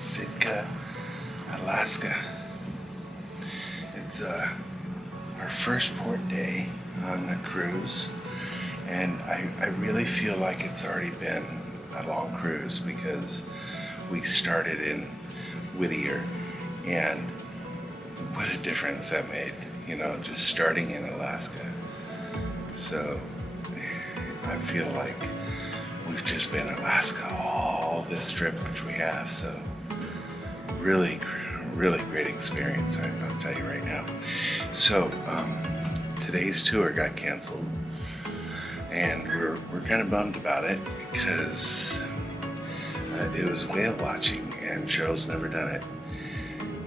Sitka, Alaska. It's our first port day on the cruise, and I really feel like it's already been a long cruise because we started in Whittier, and what a difference that made, you know, just starting in Alaska. So I feel like we've just been in Alaska all this trip, which we have, so really great experience, I'll tell you right now. So today's tour got canceled, and we're kind of bummed about it because it was whale watching, and Cheryl's never done it.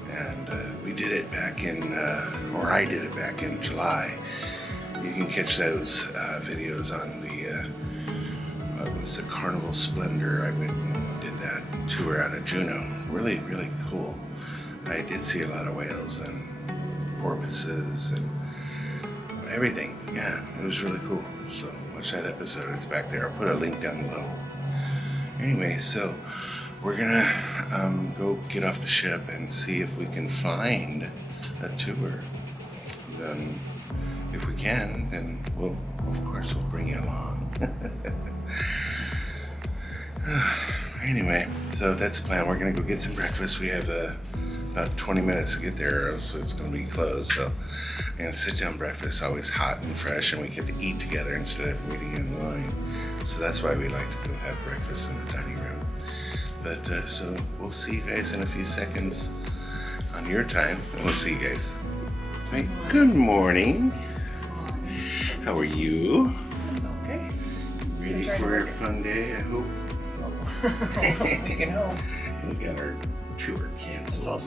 And we did it back in, or I did it back in July. You can catch those videos on the, it was the Carnival Splendor. I went and did that tour out of JUNEAU. Really cool. I did see a lot of whales and porpoises and everything. Yeah, it was really cool. So watch that episode. It's back there. I'll put a link down below. Anyway, so we're gonna go get off the ship and see if we can find a tour. Then, if we can, then we'll, of course, we'll bring you along. Anyway, so that's the plan. We're gonna go get some breakfast. We have about 20 minutes to get there, so it's gonna be closed. So I'm gonna sit down breakfast, always hot and fresh, and we get to eat together instead of waiting in line. So that's why we like to go have breakfast in the dining room. But so we'll see you guys in a few seconds on your time, and we'll see you guys. Hey, good morning. How are you? Okay. Ready for a fun day, I hope? We can hope. We got our tour canceled.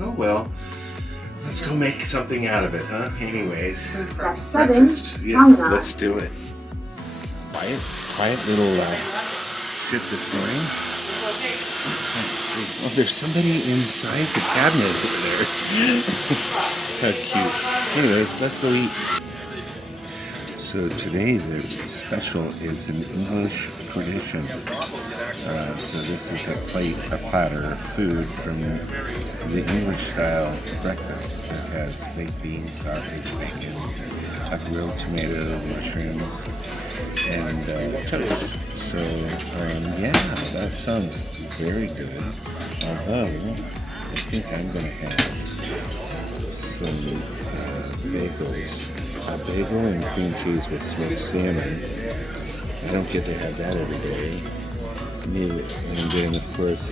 Oh well, let's go make something out of it, huh? Anyways, breakfast. Yes, let's do it. Quiet little ship this morning. Let's see. Oh, there's somebody inside the cabinet over there. How cute. Anyways, let's go eat. So today the special is an English tradition. So this is a platter of food from the English style breakfast. It has baked beans, sausage, bacon, a grilled tomato, mushrooms, and toast. So yeah, that sounds very good. Although I think I'm gonna have some bagels. A bagel and cream cheese with smoked salmon. I don't get to have that every day. And then, of course,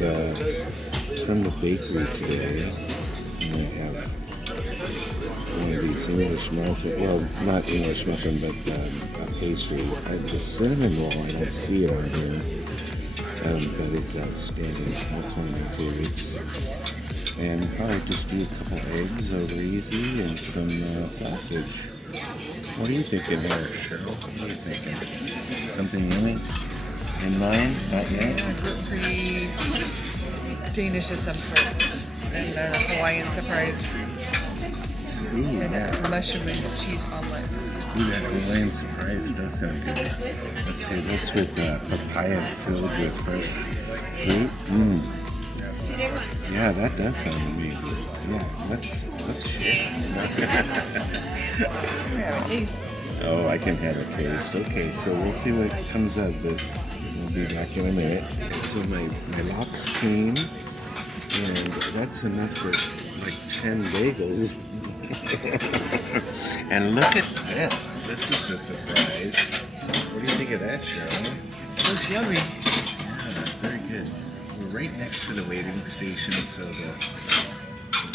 from the bakery today, I have one of these English muffin, well, not English muffin, but a pastry. The cinnamon roll, I don't see it on here, but it's outstanding. That's one of my favorites. And probably just do a couple eggs over easy and some sausage. What are you thinking here, Cheryl? What are you thinking? Something yummy? In mind? Not yet? Gluten-free Danish of some sort. And then a Hawaiian surprise. Ooh, And yeah. a mushroom and cheese omelet. Ooh, that Hawaiian surprise does sound good. Let's see, this with papaya filled with fresh fruit. Yeah, that does sound amazing. Yeah, let's share. Yeah, a taste. Oh, I can have a taste. Okay, so we'll see what comes of this. We'll be back in a minute. So my lox came, and that's enough for like 10 bagels. And look at this. This is a surprise. What do you think of that, Cheryl? Looks yummy. Yeah, very good. We're right next to the waiting station, so the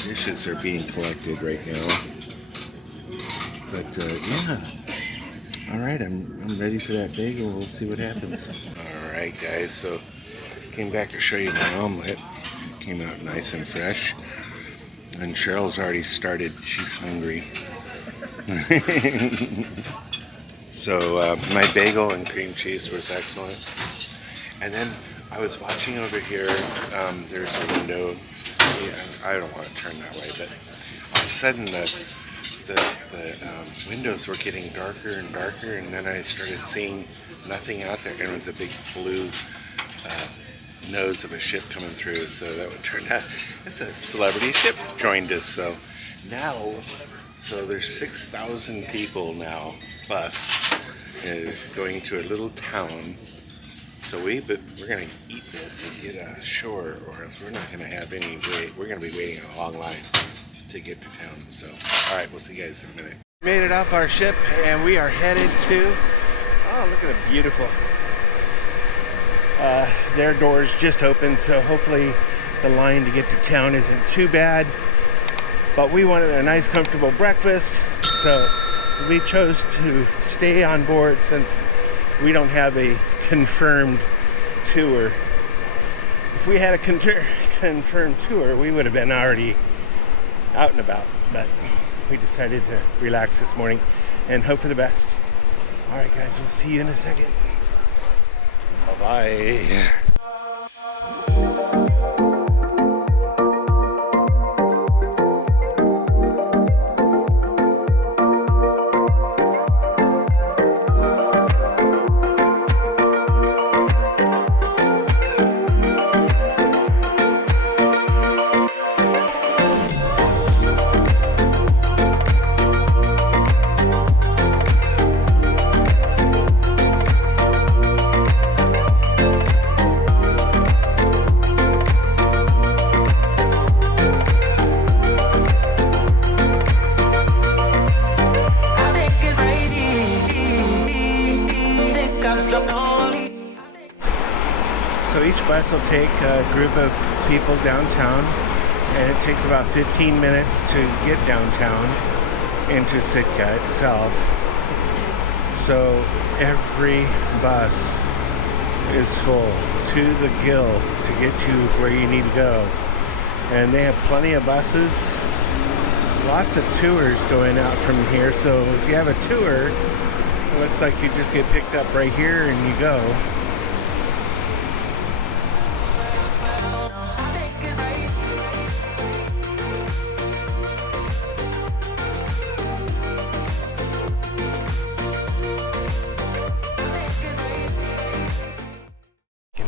dishes are being collected right now. But yeah. All right, I'm ready for that bagel. We'll see what happens. All right, guys. So came back to show you my omelet. Came out nice and fresh. And Cheryl's already started. She's hungry. So my bagel and cream cheese was excellent. And then I was watching over here. There's a window. Yeah, I don't want to turn that way, but all of a sudden the windows were getting darker and darker, and then I started seeing nothing out there, and it was a big blue nose of a ship coming through, so that would turn out it's a celebrity ship joined us. So now, there's 6,000 people now plus going to a little town. So we're gonna eat this and get ashore, or else we're not gonna have any wait. We're gonna be waiting in a long line to get to town. So all right, we'll see you guys in a minute. Made it off our ship and we are headed to, oh, look at it, beautiful. Their doors just opened, so hopefully the line to get to town isn't too bad. But we wanted a nice comfortable breakfast, so we chose to stay on board since we don't have a confirmed tour. If we had a confirmed tour, we would have been already out and about, but we decided to relax this morning and hope for the best. All right, guys, we'll see you in a second. Bye-bye. So each bus will take a group of people downtown, and it takes about 15 minutes to get downtown into Sitka itself. So every bus is full to the gill to get you where you need to go. And they have plenty of buses, lots of tours going out from here. So if you have a tour, it looks like you just get picked up right here and you go.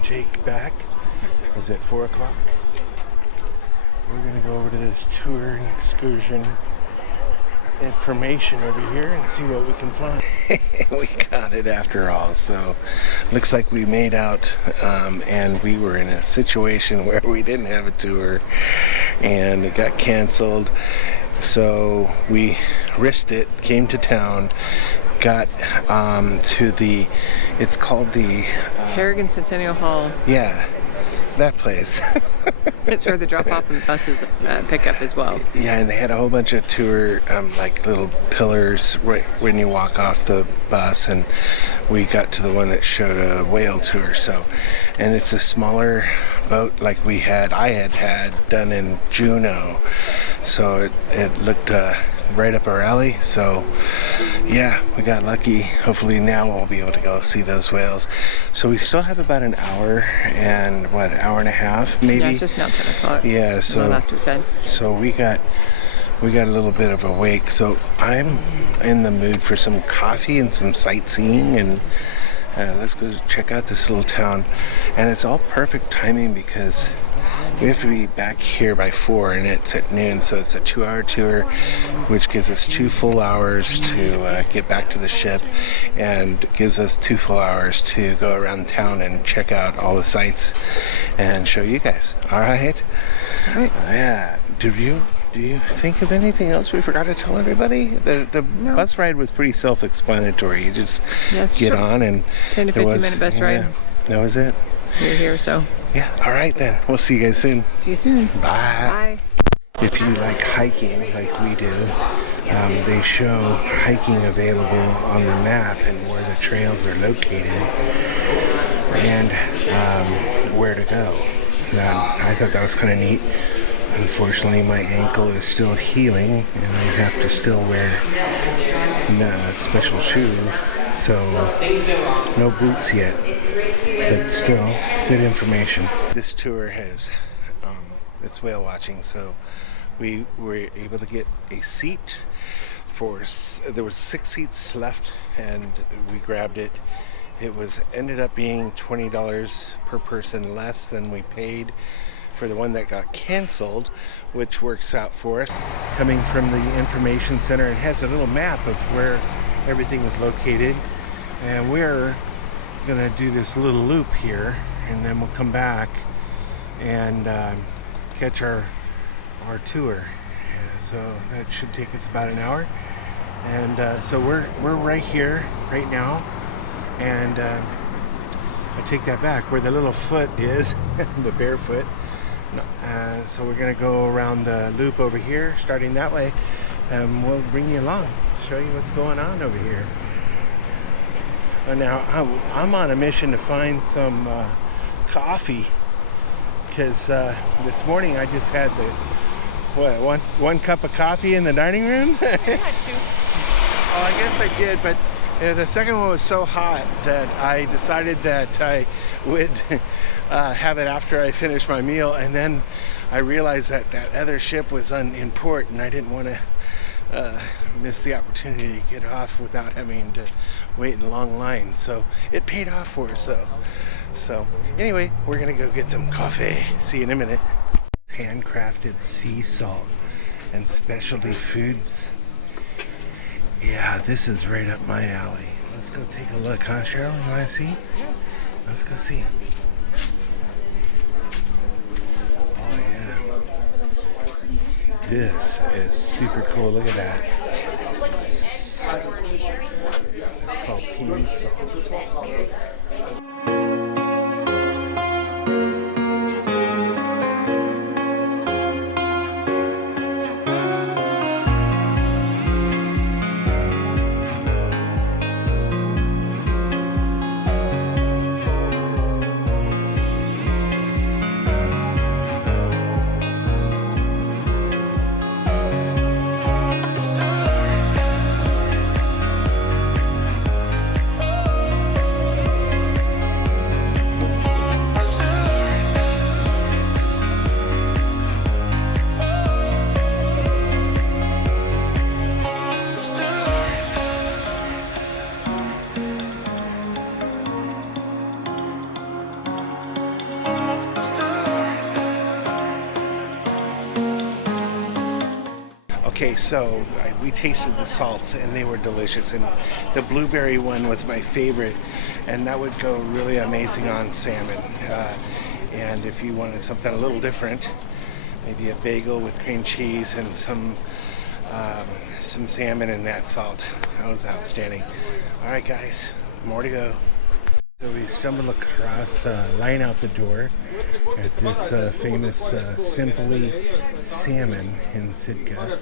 Jake back is at 4 o'clock. We're gonna go over to this tour and excursion information over here and see what we can find. We got it after all, so looks like we made out, and we were in a situation where we didn't have a tour and it got canceled, so we risked it, came to town, got to the, it's called the Harrigan Centennial Hall. Yeah, that place. It's where the drop-off and buses pick up as well. Yeah, and they had a whole bunch of tour, like little pillars right when you walk off the bus, and we got to the one that showed a whale tour. So, and it's a smaller boat like I had done in JUNEAU. So it looked right up our alley. So yeah, we got lucky. Hopefully now we'll be able to go see those whales. So we still have about an hour and an hour and a half maybe. Yeah, it's just now 10 o'clock. Yeah, so a little after 10. So we got a little bit of a wake. So I'm in the mood for some coffee and some sightseeing, and let's go check out this little town. And it's all perfect timing because we have to be back here by 4 and it's at noon, so it's a 2-hour tour, which gives us 2 full hours to get back to the ship, and gives us 2 full hours to go around town and check out all the sights and show you guys. All right? All right. Yeah. Do you think of anything else we forgot to tell everybody? The bus ride was pretty self-explanatory. You just get on and 10 to 15 minute bus ride. That was it. We're here, so. Yeah, all right then. We'll see you guys soon. See you soon. Bye. If you like hiking like we do, they show hiking available on the map and where the trails are located and where to go. I thought that was kind of neat. Unfortunately, my ankle is still healing and I have to still wear a special shoe, so no boots yet, but still good information. This tour has it's whale watching, so we were able to get a seat for, there was 6 seats left and we grabbed it, It ended up being $20 per person less than we paid for the one that got canceled, which works out for us. Coming from the information center, it has a little map of where everything is located, and we're gonna do this little loop here, and then we'll come back and catch our tour. So that should take us about an hour, and so we're right here right now, and I take that back, where the little foot is the barefoot. So we're gonna go around the loop over here, starting that way, and we'll bring you along, show you what's going on over here. Now I'm on a mission to find some coffee, because this morning I just had one cup of coffee in the dining room. You had two. Oh, I guess I did, but the second one was so hot that I decided that I would have it after I finished my meal, and then I realized that that other ship was in port, and I didn't want to miss the opportunity to get off without having to wait in long lines. So it paid off for us, though. So anyway, we're gonna go get some coffee. See you in a minute. Handcrafted sea salt and specialty foods. Yeah, this is right up my alley. Let's go take a look, huh, Cheryl? You want to see? Yeah. Let's go see. Oh, yeah. This is super cool. Look at that. It's called pea salt. Okay, so we tasted the salts and they were delicious, and the blueberry one was my favorite, and that would go really amazing on salmon. And if you wanted something a little different, maybe a bagel with cream cheese and some salmon and that salt. That was outstanding. All right, guys, more to go. So we stumbled across line out the door at this famous Simply Salmon in Sitka.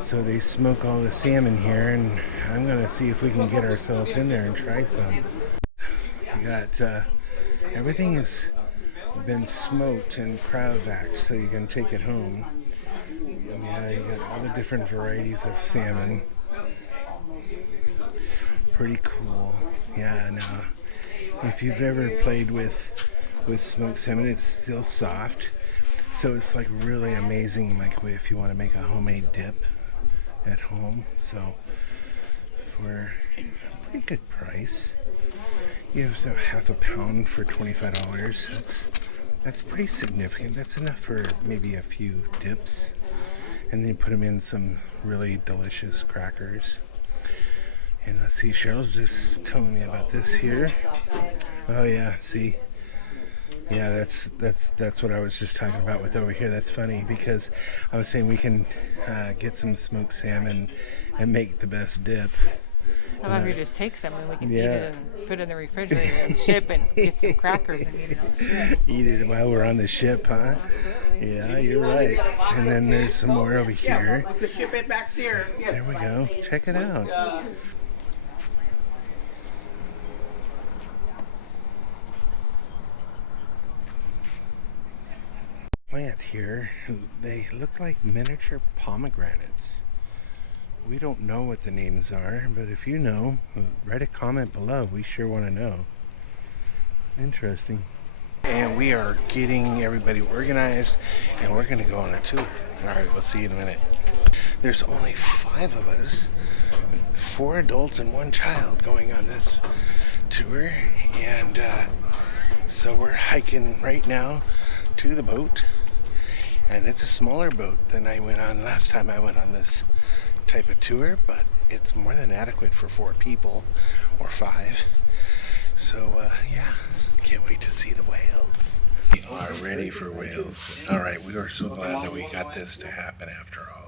So they smoke all the salmon here, and I'm gonna see if we can get ourselves in there and try some. We got everything has been smoked and cryovac, so you can take it home. And yeah, you got all the different varieties of salmon. Pretty cool. Yeah, no. If you've ever played with smoked salmon, it's still soft, so it's like really amazing, like if you want to make a homemade dip at home. So for a pretty good price, you have half a pound for $25. That's pretty significant. That's enough for maybe a few dips, and then you put them in some really delicious crackers. And let's see, Cheryl's just telling me about this here. Oh yeah, see? Yeah, that's what I was just talking about with over here. That's funny, because I was saying we can get some smoked salmon and make the best dip. How about if you just take some and we can eat it and put it in the refrigerator and ship and get some crackers and eat it on the ship. Eat it while we're on the ship, huh? Absolutely. Yeah, you're right. And then there's some more over here. We could ship it back there. There we go. Check it out. Plant here, they look like miniature pomegranates. We don't know what the names are, but if you know, write a comment below. We sure want to know. Interesting. And we are getting everybody organized, and we're going to go on a tour. All right, we'll see you in a minute. There's only 5 of us, 4 adults and 1 child, going on this tour, and so we're hiking right now to the boat, and it's a smaller boat than I went on last time I went on this type of tour, but it's more than adequate for 4 people or 5. So yeah, can't wait to see the whales. We are ready for whales. All right, we are so glad that we got this to happen after all.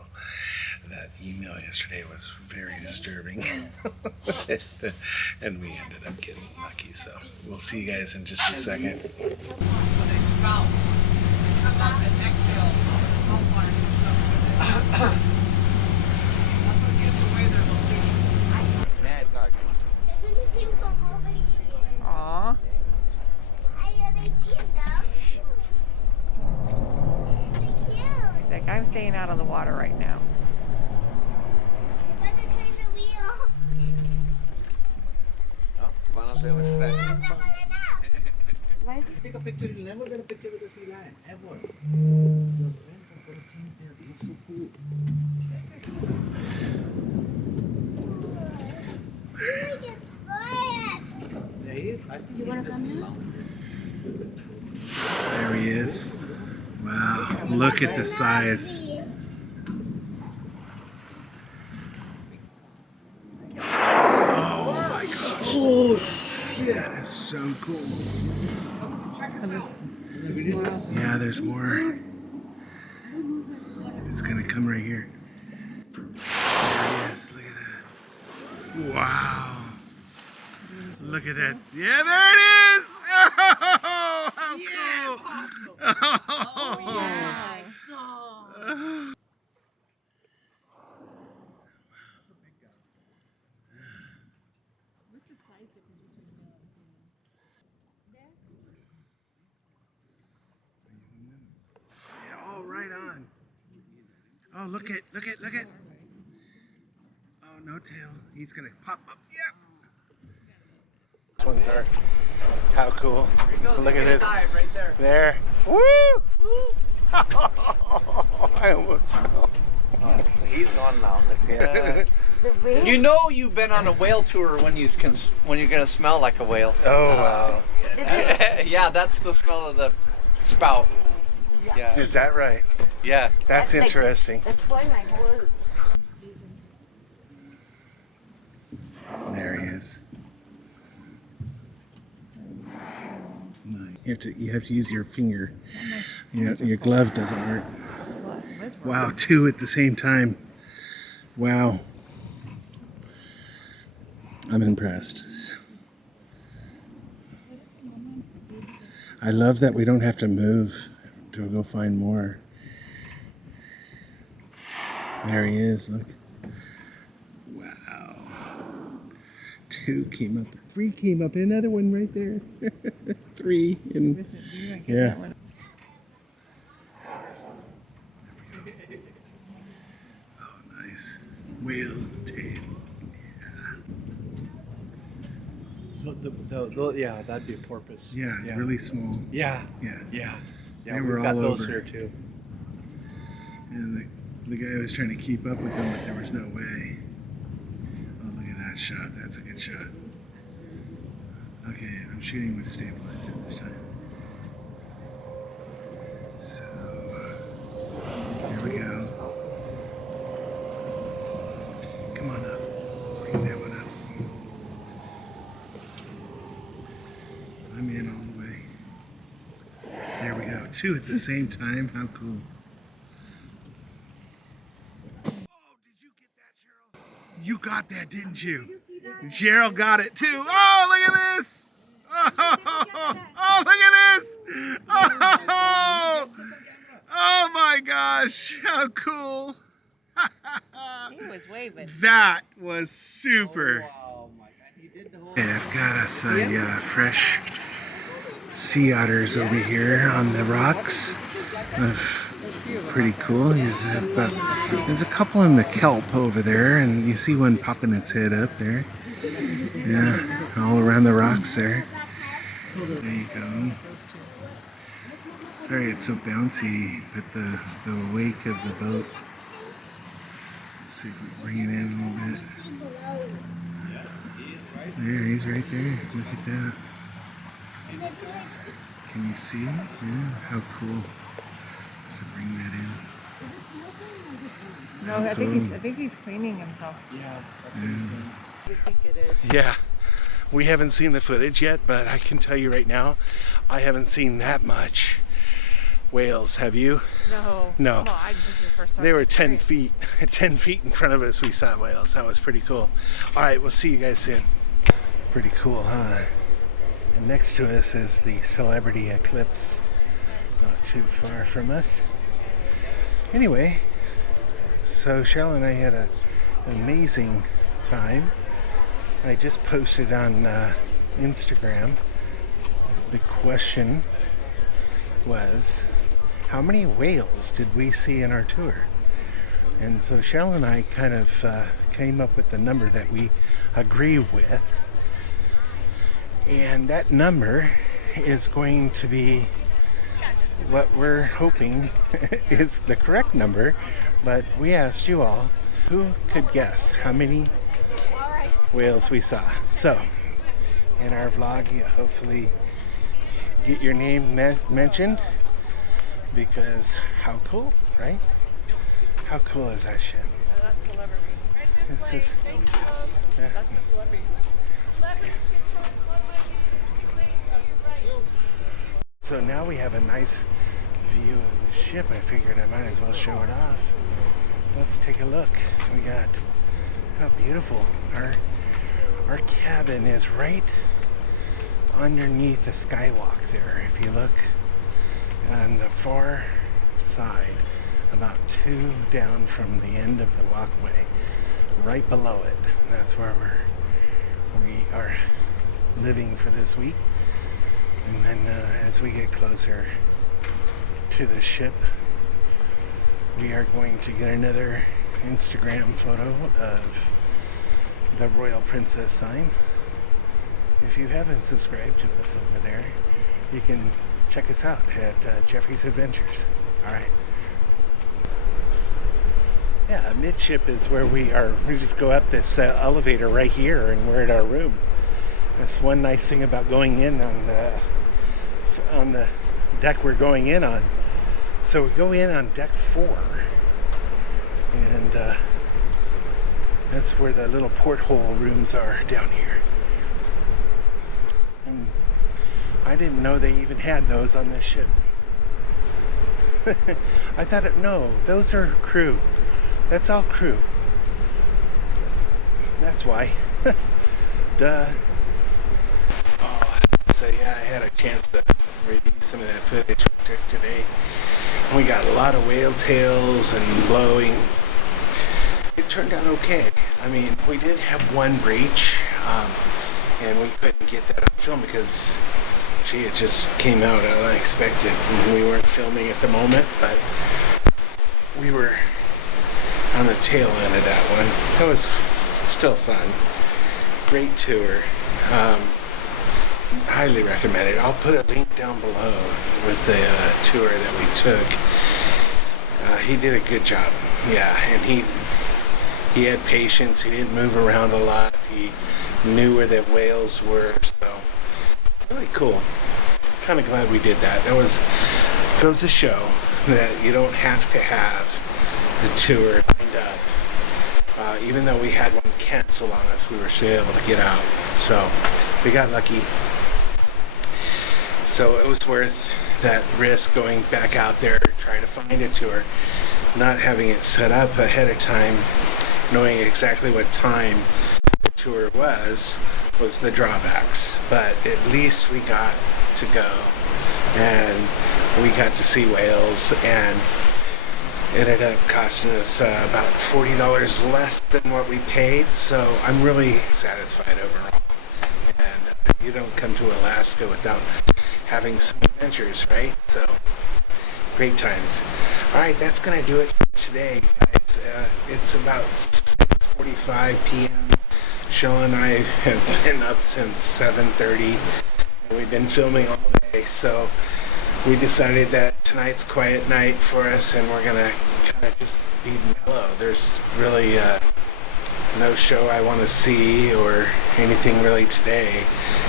That email yesterday was very disturbing. And we ended up getting lucky, so we'll see you guys in just a second. Aww. He's like, I'm staying out on the water right now. Take a picture. You'll never get a picture with the sea lion, ever. Your friends are going to think they're so cool. There he is. I think you want to come in? There he is. Wow, look at the size. Oh my gosh. Oh, shit. That is so cool. Yeah, there's more. It's gonna come right here. There he is. Look at that. Wow. Look at that. Yeah, there it is. Oh, how cool. Oh, Yeah. Yeah, all right on. Oh, look at. Oh, no tail. He's gonna pop up. Yep. These ones are. How cool. Look at this. Right there. There. Woo! I almost fell. Oh, so he's gone now. Yeah. You know you've been on a whale tour when you're gonna smell like a whale. Oh, wow. Yeah, that's the smell of the spout. Yeah. Is that right? Yeah. That's interesting. That's why my whole There he is. Nice. You have to use your finger. Your glove doesn't work. Wow, 2 at the same time. Wow. I'm impressed. I love that we don't have to move to go find more. There he is, look. Wow. 2 came up, 3 came up, and another one right there. 3, and yeah. Oh, nice. Whale tail. Yeah, that'd be a porpoise. Yeah, really small. Yeah. Yeah. Yeah. They Yeah, were we've got all those over. here too. And the guy was trying to keep up with them, but there was no way. Oh, look at that shot. That's a good shot. Okay, I'm shooting with stabilizer this time. So, here we go. Come on up. Bring that one up. I'm in all the way. There we go. 2 at the same time. How cool. Oh, did you get that, Cheryl? You got that, didn't you? Cheryl got it too. Oh, look at this. Oh, look at this. Oh my gosh. How cool. He was waving. That was super. Oh my God, he did the whole. And I've got us a fresh sea otters over here on the rocks. Pretty cool. There's a couple in the kelp over there, and you see one popping its head up there. Yeah, all around the rocks there. There you go. Sorry it's so bouncy, but the wake of the boat. Let's see if we can bring it in a little bit. There, he's right there. Look at that. Can you see? Yeah, how cool. So bring that in. No, I think he's cleaning himself. Yeah, that's what he's doing. We think it is. Yeah, we haven't seen the footage yet, but I can tell you right now, I haven't seen that much whales. Have you? No. No. This is the first time They were I've 10 experienced. feet, 10 feet in front of us. We saw whales. That was pretty cool. All right, we'll see you guys soon. Pretty cool, huh? And next to us is the celebrity eclipse, not too far from us. Anyway, so Cheryl and I had an amazing time. I just posted on Instagram. The question was, how many whales did we see in our tour? And so Cheryl and I kind of came up with the number that we agree with. And that number is going to be what we're hoping is the correct number. But we asked you all, who could guess how many whales we saw? So, in our vlog, you hopefully get your name mentioned, because how cool, right? How cool is that shit? Oh, that's celebrity. This is, yeah. That's the celebrity. So now we have a nice view of the ship. I figured I might as well show it off. Let's take a look. We got, how beautiful. Our cabin is right underneath the skywalk there. If you look on the far side, about 2 down from the end of the walkway, right below it. That's where we are living for this week. And then as we get closer to the ship, we are going to get another Instagram photo of the Royal Princess sign. If you haven't subscribed to us over there, you can check us out at Jeffrey's Adventures. All right. Yeah, midship is where we are. We just go up this elevator right here, and we're at our room. That's one nice thing about going in on the deck we're going in on. So we go in on deck 4, and that's where the little porthole rooms are down here. And I didn't know they even had those on this ship. I thought, no, those are crew. That's all crew. That's why. Duh. Oh, so yeah, I had a chance to review some of that footage we took today. We got a lot of whale tails and blowing. It turned out okay. I mean, we did have one breach, and we couldn't get that on film because, gee, it just came out unexpected. We weren't filming at the moment, but we were on the tail end of that one. That was still fun. Great tour. Highly recommend it. I'll put a link down below with the tour that we took. He did a good job. Yeah, and he had patience. He didn't move around a lot. He knew where the whales were. So really cool. Kind of glad we did that. That goes to show that you don't have to have the tour lined up. Even though we had one cancel on us, we were still able to get out. So we got lucky. So it was worth that risk going back out there, trying to find a tour, not having it set up ahead of time, knowing exactly what time the tour was the drawbacks. But at least we got to go, and we got to see whales, and it ended up costing us about $40 less than what we paid. So I'm really satisfied overall. And you don't come to Alaska without having some adventures, right? So great times. All right, that's gonna do it for today, guys. It's about 6:45 p.m. Cheryl and I have been up since 7:30, and we've been filming all day. So we decided that tonight's quiet night for us, and we're gonna kind of just be mellow. There's really no show I want to see or anything really today.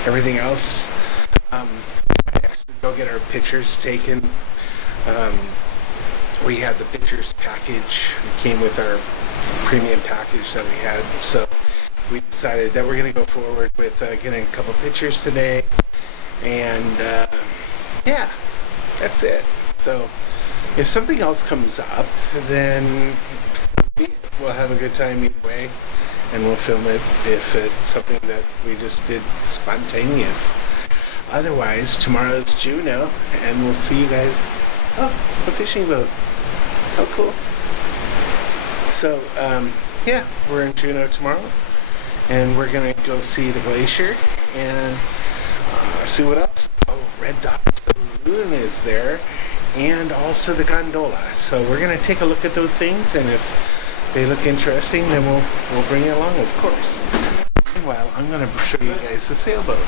Everything else, I actually go get our pictures taken. We had the pictures package. It came with our premium package that we had, so we decided that we're going to go forward with getting a couple pictures today, and yeah, that's it. So if something else comes up, then we'll have a good time either way, and we'll film it if it's something that we just did spontaneous. Otherwise, tomorrow's JUNEAU, and we'll see you guys. Oh, a fishing boat. Oh, cool. So, yeah, we're in JUNEAU tomorrow, and we're gonna go see the glacier and see what else. Oh, Red Dot Saloon is there, and also the gondola. So we're gonna take a look at those things, and if they look interesting, then we'll bring you along, of course. Meanwhile, I'm gonna show you guys the sailboat.